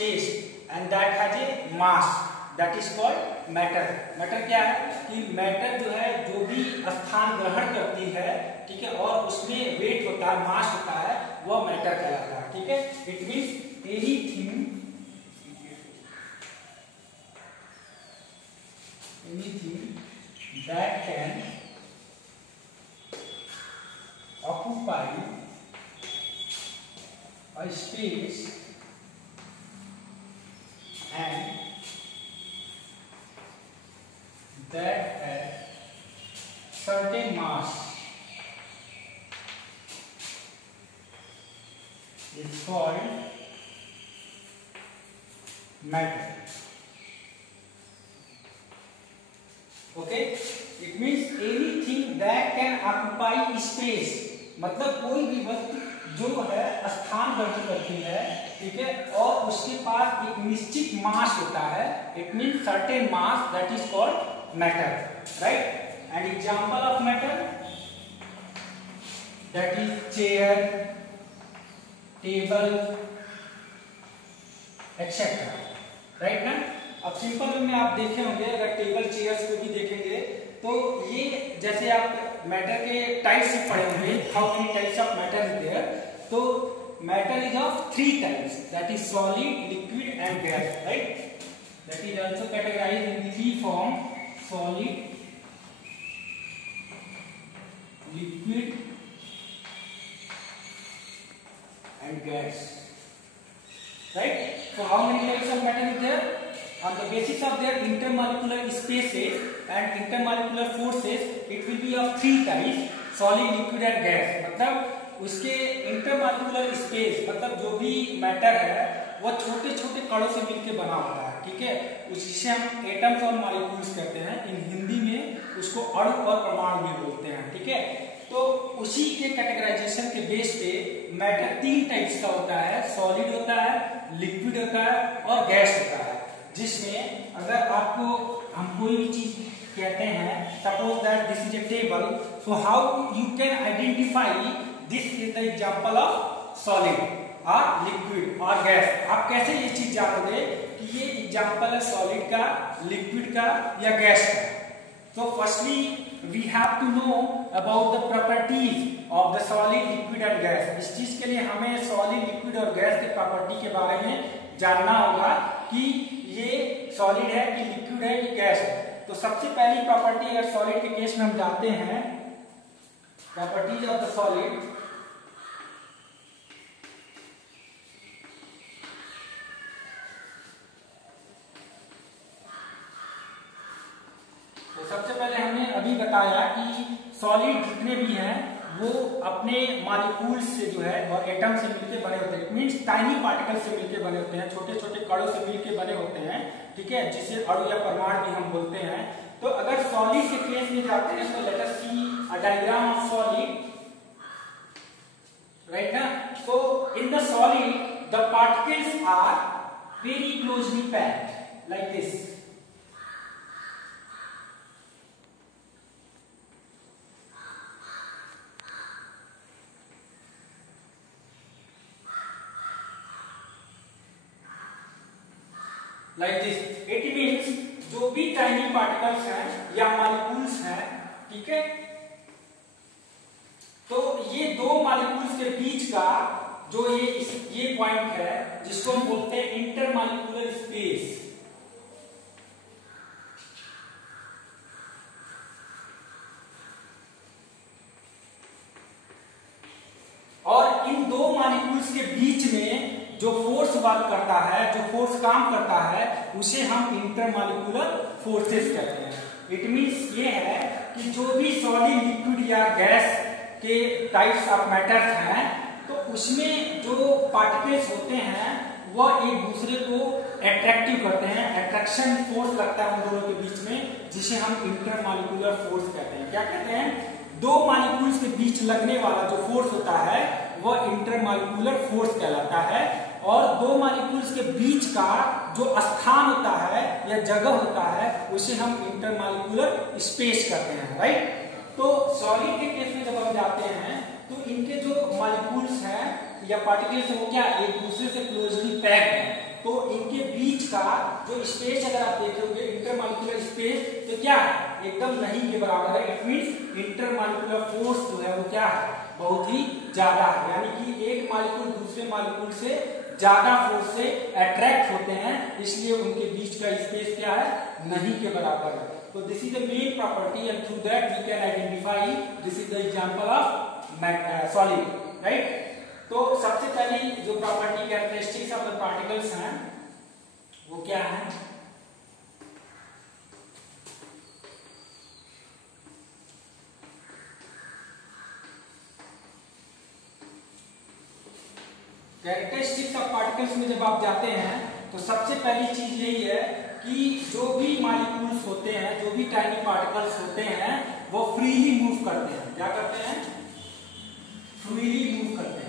space and that has a mass, that is called matter. Matter क्या है कि matter जो है जो भी स्थान ग्रहण करती है, ठीक है, और उसमें वेट होता है, मास होता है, वह मैटर कहलाता है, ठीक है. It means anything that can occupy a space and that has certain mass is called matter. Okay, it means anything that can occupy space, मतलब कोई भी वस्तु जो है स्थान ग्रहण करती है, ठीक है, और उसके पास एक निश्चित मास होता है. It means certain mass, that is called matter, right. And example of matter, that is chair, table etcetera, right ना. अब सिंपल में आप देखे होंगे, अगर टेबल चेयर्स को भी देखेंगे तो ये जैसे आप मैटर के टाइप्स पढ़े होंगे, how many types of matter is there. तो matter is of 3 types, that is solid, liquid and gas, right. That is also categorised in the 3 form, solid, liquid and gas, right. So how many types of matter is there? On the basis of their intermolecular spaces and intermolecular forces, it will be of 3 types, solid, liquid and gas. मतलब उसके intermolecular space, मतलब जो भी matter है वो छोटे छोटे कणों से मिलकर बना होता है, ठीक है. जिसे हम एटम्स और मॉलिक्यूल्स कहते हैं. इन हिंदी में उसको अणु और परमाणु भी बोलते हैं, ठीक है. तो उसी के कैटेगराइजेशन के बेस पे मैटर 3 टाइप्स का होता है, सॉलिड होता है, लिक्विड होता है और गैस होता है. जिसमें अगर आपको हम कोई भी चीज कहते हैं, suppose that this is A table, so how you can identify this is the example of solid और लिक्विड और गैस. आप कैसे ये चीज जानोगे कि ये एग्जांपल है सॉलिड का, लिक्विड का या गैस का. तो firstly we have to know about the properties of the solid, liquid and gas. इस चीज के लिए हमें सॉलिड, लिक्विड और गैस के प्रॉपर्टी के बारे में जानना होगा कि ये सॉलिड है कि लिक्विड है कि गैस है. तो सबसे पहली प्रॉपर्टी अगर सॉलिड के केस में हम जानते हैं, प्रॉपर्टीज ऑफ द सॉलिड, सबसे पहले हमने अभी बताया कि सॉलिड जितने भी हैं वो अपने मॉलिक्यूल्स से जो है और एटम से मिलकर बने होते हैं. मींस टाइनी पार्टिकल से मिलकर बने होते हैं, छोटे छोटे कणों से मिलकर बने होते हैं, ठीक है, जिसे अणु या परमाणु भी हम बोलते हैं. तो अगर सॉलिड के केस में जाते हैं तो let us see a diagram of solid, right ना. So in the solid the particles are very closely packed like this. Like this, it means जो भी टाइनी पार्टिकल्स हैं या मॉलिक्यूल्स हैं, ठीक है, तो ये 2 मॉलिक्यूल्स के बीच का जो ये पॉइंट है जिसको हम बोलते हैं इंटरमॉलिक्यूलर स्पेस. और इन 2 मॉलिक्यूल्स के बीच में जो फोर्स वर्क करता है, जो फोर्स काम करता है, उसे हम इंटरमॉलिक्यूलर फोर्सेस कहते हैं. इट मींस ये है कि जो भी सॉलिड, लिक्विड या गैस के टाइप्स ऑफ मैटर्स हैं, तो उसमें जो पार्टिकल्स होते हैं वह एक दूसरे को अट्रैक्टिव करते हैं. अट्रैक्शन फोर्स लगता है उन दोनों के बीच में, जिसे हम इंटरमॉलिक्यूलर फोर्स कहते हैं. क्या कहते हैं? 2 मॉलिक्यूल्स के बीच लगने वाला जो फोर्स होता है वह इंटरमॉलिक्यूलर फोर्स कहलाता है. और 2 मॉलिक्यूल्स के बीच का जो स्थान होता है या जगह होता है उसे हम इंटरमॉलिक्यूलर स्पेस कहते हैं, राइट. तो सॉलिड के केस में जब हम जाते हैं तो इनके जो मॉलिक्यूल्स हैं या पार्टिकल्स हैं वो क्या एक दूसरे से क्लोजली पैक्ड हैं. तो इनके बीच का जो स्पेस अगर आप देखोगे इंटरमॉलिक्यूलर स्पेस, तो क्या है, एकदम नहीं के बराबर है। इट मींस इंटरमॉलिक्यूलर फोर्स जो है वो क्या है, बहुत ही ज्यादा है। यानी कि एक मॉलिक्यूल दूसरे मॉलिक्यूल से ज्यादा फोर्स से अट्रैक्ट होते हैं, इसलिए उनके बीच का स्पेस क्या है, नहीं के बराबर है। तो this is the main property and through that we can identify this is the example of solid, right. तो सबसे पहली जो property characteristics of the particles हैं वो क्या है, कैरेक्टरिस्टिक्स ऑफ पार्टिकल्स में जब आप जाते हैं तो सबसे पहली चीज यही है कि जो भी मॉलिक्यूल्स होते हैं, जो भी टाइनी पार्टिकल्स होते हैं, वो फ्रीली मूव करते हैं। क्या करते हैं, फ्रीली मूव करते हैं।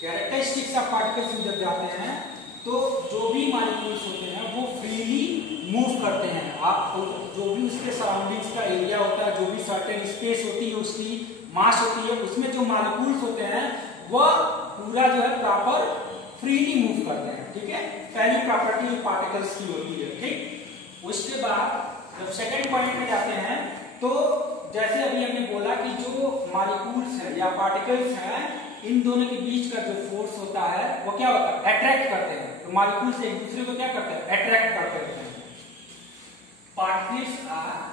कैरेक्टरिस्टिक्स ऑफ पार्टिकल्स में जब जाते हैं तो जो भी मॉलिक्यूल्स होते हैं वो फ्रीली मूव करते हैं। आप जो भी उसके सराउंडिंग्स का एरिया होता है, जो भी सर्टेन स्पेस होती है, उसकी मास होती है, उसमें जो मॉलिक्यूल्स होते हैं वह पूरा जो है प्रॉपर फ्रीली मूव करते हैं। ठीक है, पहली प्रॉपर्टी पार्टिकल्स की होती है। ठीक, उसके बाद जब सेकंड पॉइंट में जाते हैं तो जैसे अभी हमने बोला कि जो मॉलिक्यूल्स है या पार्टिकल्स हैं, इन दोनों के बीच का जो फोर्स होता है वो क्या होता है, अट्रैक्ट करते हैं। तो मॉलिक्यूल्स एक दूसरे को क्या करते हैं, अट्रैक्ट करते रहते हैं। Particles are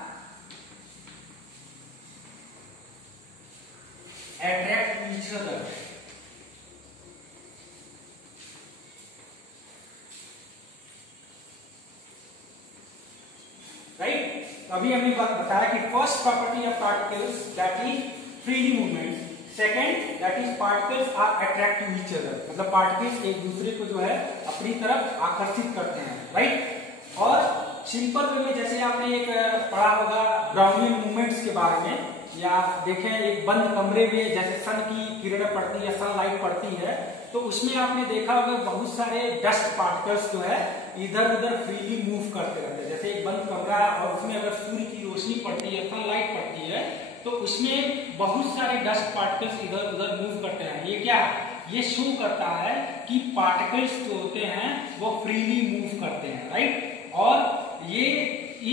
attract each other. Right, अभी हमने बताया कि first property of particles that is freely movement, second that is particles are attract to each other, मतलब पार्टिकल्स एक दूसरे को जो है अपनी तरफ आकर्षित करते हैं। राइट, और सिंपल वे में जैसे आपने एक पढ़ा होगा ब्राउनियन मूवमेंट्स के बारे में, या देखें एक बंद कमरे में जैसे सन की किरणें पड़ती है, सनलाइट पड़ती है, तो उसमें आपने देखा होगा बहुत सारे डस्ट पार्टिकल्स जो है इधर उधर फ्रीली मूव करते रहते हैं। जैसे एक बंद कमरा और उसमें अगर सूर्य की रोशनी पड़ती है, सनलाइट पड़ती है, तो उसमें बहुत सारे डस्ट पार्टिकल्स इधर उधर मूव करते हैं। ये क्या, ये शो करता है कि पार्टिकल्स जो होते हैं वो फ्रीली मूव करते हैं। राइट, और ये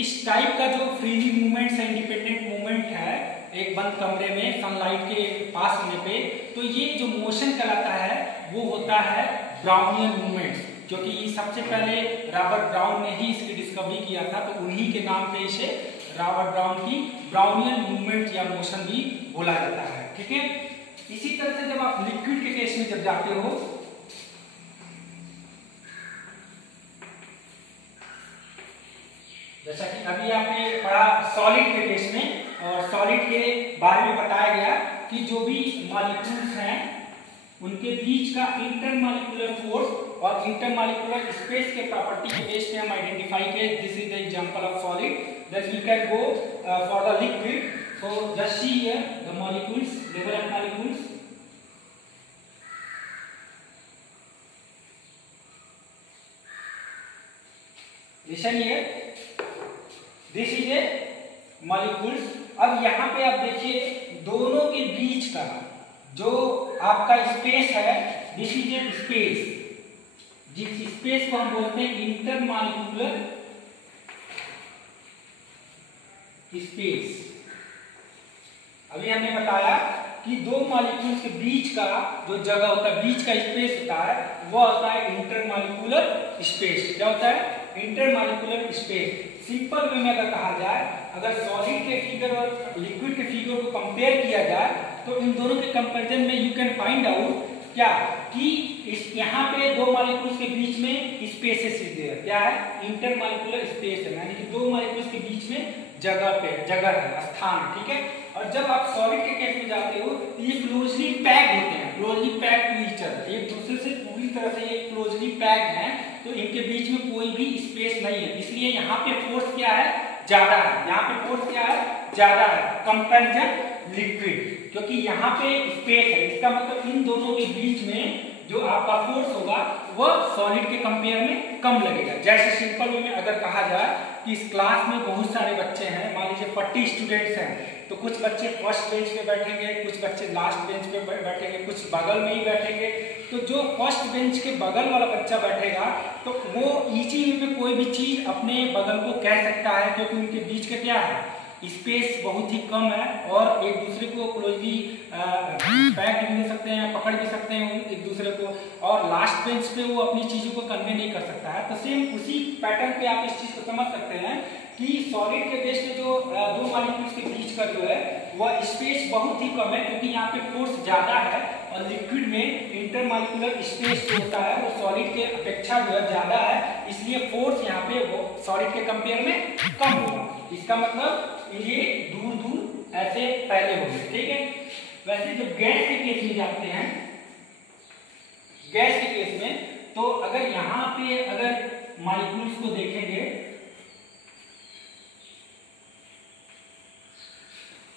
इस टाइप का जो फ्रीली मूवमेंट है, इंडिपेंडेंट मूवमेंट है एक बंद कमरे में सनलाइट के पास होने पे, तो ये जो मोशन कहलाता है वो होता है ब्राउनियन मूवमेंट, क्योंकि सबसे पहले रॉबर्ट ब्राउन ने ही इसकी डिस्कवरी किया था, तो उन्हीं के नाम पे इसे रॉबर्ट ब्राउन की ब्राउनियन मूवमेंट या मोशन भी बोला जाता है। ठीक है, इसी तरह से जब आप लिक्विड के केस में जब जाते हो, जैसा कि अभी आपने पढ़ा सॉलिड के केस में, और सॉलिड के बारे में बताया गया कि जो भी मॉलिक्यूल्स हैं उनके बीच का इंटरमॉलिक्यूलर फोर्स और इंटरमॉलिक्यूलर स्पेस के प्रॉपर्टी के बेस पे हम आइडेंटिफाई किए। This is the example of solid. Then we can go for the liquid. So just see here the molecules, level of molecules. Listen here, this is a molecules. अब यहाँ पे आप देखिए दोनों के बीच का जो आपका स्पेस है, दिस इज ए स्पेस, जिस स्पेस को हम बोलते हैं इंटरमॉलिक्यूलर स्पेस। अभी हमने बताया कि दो मॉलिक्यूल्स के बीच का जो जगह होता है, बीच का स्पेस होता है, वो होता है इंटरमॉलिक्यूलर स्पेस। क्या होता है, इंटरमॉलिक्यूलर स्पेस। सिंपल वे में अगर कहा जाए, अगर सॉलिड के फिगर और लिक्विड के फिगर को कंपेयर किया जाए, तो इन दोनों के कंपैरिजन में यू कैन फाइंड आउट क्या कि यहाँ पे दो मॉलिक्यूल्स के बीच में स्पेसेस है। क्या है, इंटरमॉलिक्यूलर स्पेस है, यानी कि दो मॉलिक्यूल्स के बीच में जगह है, स्थान। ठीक है, और जब आप सॉलिड के केस में जाते हो तो ये क्लोजली पैक्ड होते हैं, closely packed to each other, एक दूसरे से पूरी तरह से ये क्लोजली पैक्ड हैं, तो इनके बीच में कोई भी स्पेस नहीं है। इसलिए यहाँ पे फोर्स क्या है, ज्यादा है। यहाँ पे फोर्स क्या है, ज्यादा है कंपैरिजन लिक्विड, क्योंकि यहाँ पे स्पेस है। इसका मतलब इन दोनों के बीच में जो आपका फोर्स होगा वह सॉलिड के कंपेयर में कम लगेगा। जैसे सिंपल वे में अगर कहा जाए कि इस क्लास में बहुत सारे बच्चे हैं, मान लीजिए 40 स्टूडेंट्स हैं, तो कुछ बच्चे फर्स्ट बेंच पे बैठेंगे, कुछ बच्चे लास्ट बेंच पे बैठेंगे, कुछ बगल में ही बैठेंगे। तो जो फर्स्ट बेंच के बगल वाला बच्चा बैठेगा तो वो इजी वे में कोई भी चीज अपने बगल को कह सकता है, क्योंकि उनके बीच का क्या है, स्पेस बहुत ही कम है और एक दूसरे को क्लोजली पैक भी दे सकते हैं, पकड़ भी सकते हैं एक दूसरे को, और लास्ट बेंच पे वो अपनी चीजों को कन्वे नहीं कर सकता है। तो सेम उसी पैटर्न पे आप इस चीज को समझ सकते हैं कि सॉलिड के बेस में जो दो मॉलिक्यूल्स के बीच का जो है वह स्पेस बहुत ही कम है, क्योंकि यहाँ पे फोर्स ज्यादा है और लिक्विड में इंटरमॉलिक्यूलर स्पेस जो होता है वो सॉलिड के अपेक्षा जो है ज्यादा है, इसलिए फोर्स यहाँ पे वो सॉलिड के कंपेयर में कम होगा। इसका मतलब ये दूर दूर ऐसे फैले होंगे, ठीक है। वैसे जब गैस के केस में जाते हैं, गैस के केस में तो अगर यहाँ पे अगर मॉलिक्यूल्स को देखेंगे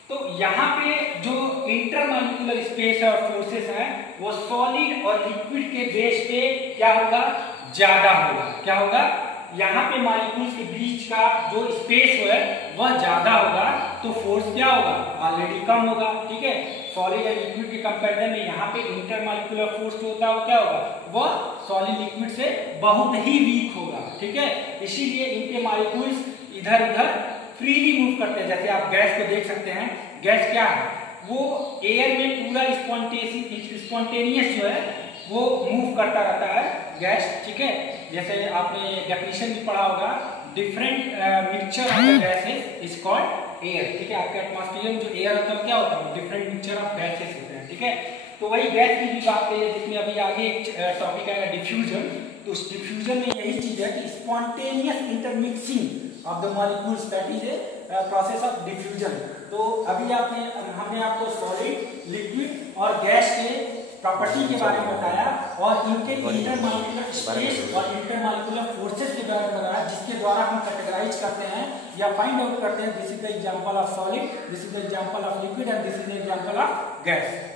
तो यहाँ पे जो इंटरमॉलिक्यूलर स्पेस है और फोर्सेस है वो सॉलिड और लिक्विड के बेस पे क्या होगा, ज्यादा होगा। क्या होगा, यहाँ पे मॉलिक्यूल्स के बीच का जो स्पेस है वह ज्यादा होगा तो फोर्स क्या होगा, ऑलरेडी कम होगा, ठीक है। सॉलिड और लिक्विड के कंपैरिजन में यहाँ पे इंटरमॉलिक्यूलर फोर्स जो होता है वो क्या होगा, वह सॉलिड लिक्विड से बहुत ही वीक होगा, ठीक है। इसीलिए इनके मॉलिक्यूल्स इधर उधर फ्रीली मूव करते हैं। जैसे आप गैस को देख सकते हैं, गैस क्या है, वो एयर में पूरा स्पॉन्टेनियस जो है वो मूव करता रहता है गैस, ठीक है। जैसे आपने डेफिनेशन भी पढ़ा होगा, different mixture of the gases is called air, ठीक है। आपके एटमॉस्फेयर में जो एयर होता है क्या होता है, डिफरेंट मिक्सचर ऑफ गैसेस होते हैं, ठीक है। तो वही गैस की भी बात है, जिसमें अभी आगे एक टॉपिक आएगा डिफ्यूजन। तो उस डिफ्यूजन में यही चीज है कि spontaneous intermixing of the molecules, that is a process of diffusion. तो अभी हमने आपको सॉलिड, लिक्विड और गैस के प्रॉपर्टी के बारे में बताया और इनके इंटरमॉलिक्यूलर स्पेस और इंटरमॉलिक्यूलर फोर्सेस के बारे में बताया, जिसके द्वारा हम कैटेगराइज करते हैं या फाइंड आउट करते हैं this is the example of solid, this is the example of liquid and this is the example of gas.